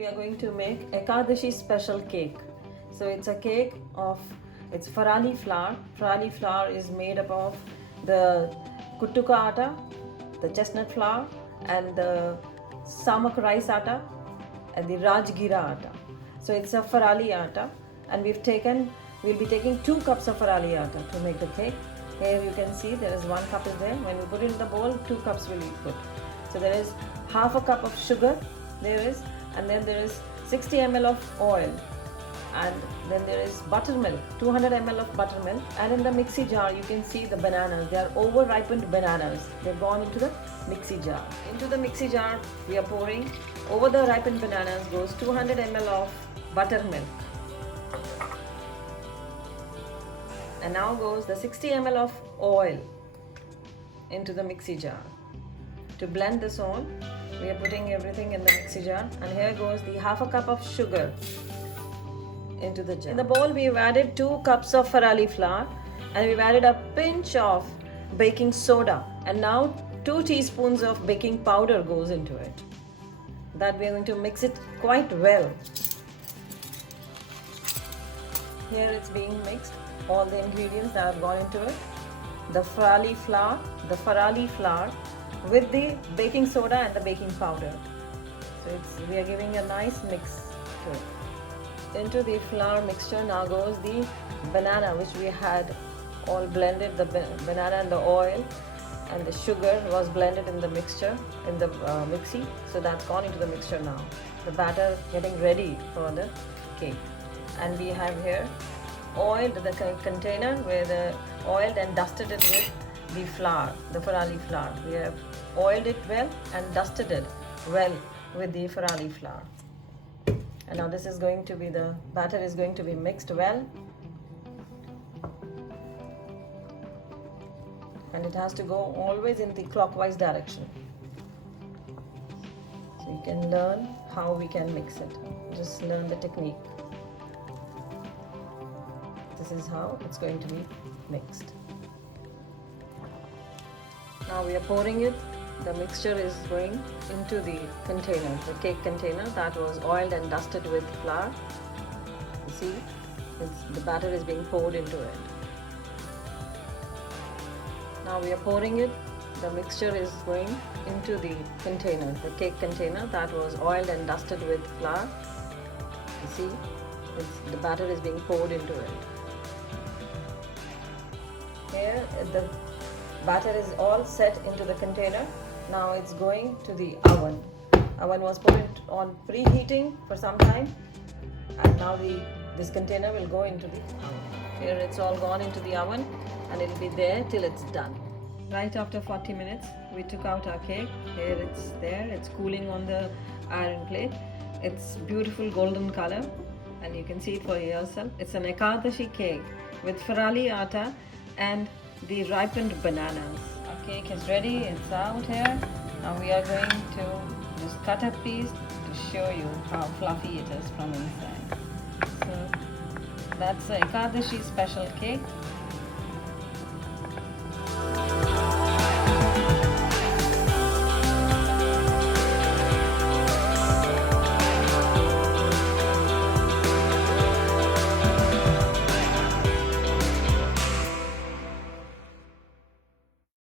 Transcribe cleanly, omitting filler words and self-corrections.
we are going to make Ekadashi special cake. So it's a cake of, it's farali flour. Farali flour is made up of the kuttuka atta, the chestnut flour, and the samak rice atta, and the rajgira atta. So it's a farali atta, and we'll be taking 2 cups of farali atta to make the cake. Here you can see there is 1 cup is there. When we put it in the bowl, 2 cups will be put. So there is half a cup of sugar, there is, and then there is 60 ml of oil, and then there is buttermilk, 200 ml of buttermilk, and in the mixie jar you can see the bananas. They are over ripened bananas. They've gone into the mixie jar. Into the mixie jar we are pouring, over the ripened bananas goes 200 ml of buttermilk, and now goes the 60 ml of oil into the mixie jar. To blend this all, we are putting everything in the mixie jar, and here goes the half a cup of sugar into the jar. In the bowl we've added 2 cups of farali flour, and we've added a pinch of baking soda, and now 2 teaspoons of baking powder goes into it. That we are going to mix it quite well. Here it's being mixed, all the ingredients that have gone into it. The farali flour with the baking soda and the baking powder. So we are giving a nice mix to it. Into the flour mixture now goes the banana, which we had all blended. The banana and the oil and the sugar was blended in the mixture, in the mixie. So that's gone into the mixture now. The batter getting ready for the cake. And we have here oiled the container where the oiled and dusted it with the flour, the farali flour. We have oiled it well and dusted it well with the farali flour. And now this is going to be, the batter is going to be mixed well, and it has to go always in the clockwise direction. So you can learn how we can mix it. Just learn the technique. This is how it's going to be mixed. Now we are pouring it. The mixture is going into the container, the cake container that was oiled and dusted with flour. You see, the batter is being poured into it. Now we are pouring it. The mixture is going into the container, the cake container that was oiled and dusted with flour. You see, the batter is being poured into it. Here the batter is all set into the container. Now it's going to the oven. Oven was put on preheating for some time, and now this container will go into the oven. Here it's all gone into the oven, and it'll be there till it's done. Right after 40 minutes, we took out our cake. Here it's there. It's cooling on the iron plate. It's beautiful golden color, and you can see it for yourself. It's an Ekadashi cake with farali atta and the ripened bananas. Our cake is ready, it's out here. Now we are going to just cut a piece to show you how fluffy it is from inside. So that's the Ekadashi special cake.